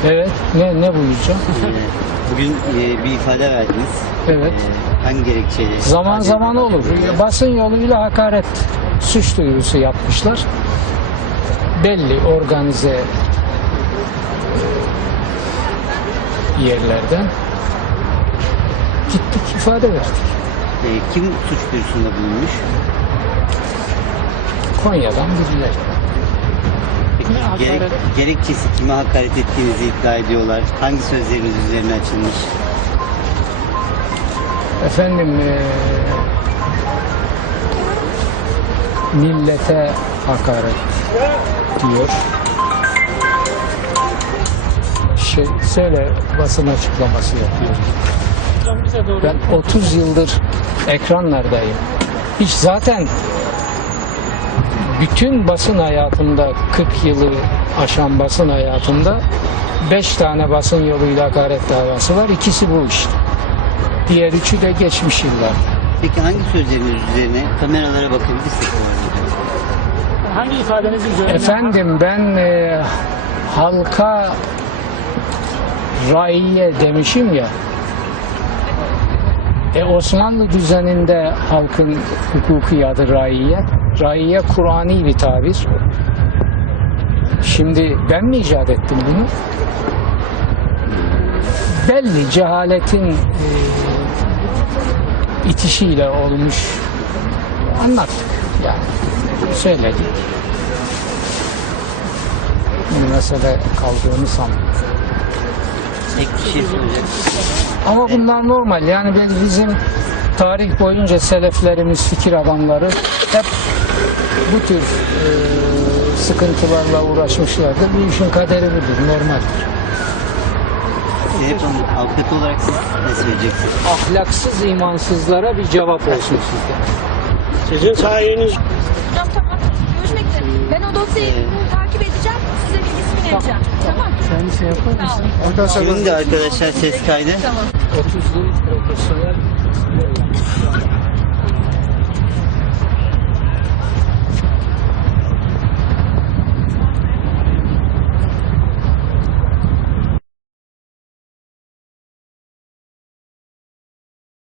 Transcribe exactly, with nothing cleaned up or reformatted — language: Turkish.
Evet. Ne ne buyuracağım? Ee, Bugün e, bir ifade verdiniz. Evet. Ee, Hangi gerekçeyle? Zaman zaman olur. Basın yoluyla hakaret suç duyurusu yapmışlar. Belli organize yerlerden gittik, ifade verdik. Ee, Kim suç duyurusunda bulunmuş? Konya'dan birileri. Peki, gerek, gerekçesi kime hakaret ettiğinizi iddia ediyorlar. Hangi sözleriniz üzerine açılmış? Efendim eee, millete hakaret diyor. Şey, söyle, basın açıklaması yapıyor. Ben otuz yıldır ekranlardayım. Hiç zaten bütün basın hayatımda, kırk yılı aşan basın hayatımda beş tane basın yoluyla hakaret davası var. İkisi bu işte. Diğer üçü de geçmiş yıllar. Peki hangi sözleriniz üzerine kameralara bakabilirsek bu arada? Hangi ifadeniz üzerine? Efendim ben e, halka raiye demişim ya. E, Osmanlı düzeninde halkın hukuki adı raiye. Raiye Kur'ani bir tabir. Şimdi ben mi icat ettim bunu? Belli cehaletin e, itişiyle olmuş, anlattık yani, söyledik. Bir mesele kaldığını sanmıyorum. Tek bir şey soracak. Ama bunlar normal. Yani biz- bizim tarih boyunca seleflerimiz, fikir adamları hep bu tür e, sıkıntılarla uğraşmışlardır. Bu işin kaderi budur, normaldir. Zeynep Hanım, avukat olarak siz ne söyleyeceksiniz? Ahlaksız, imansızlara bir cevap olsun sizden. Sizin sayeniz Hocam tamam. Görüşmek üzere. Ben o dosyayı takip edeceğim. Size bilgisini vereceğim. Tamam. Sen şey yapar mısın? Arkadaşlar Şimdi arkadaşlar ses kaydı. Tamam. otuz yıl profesyonel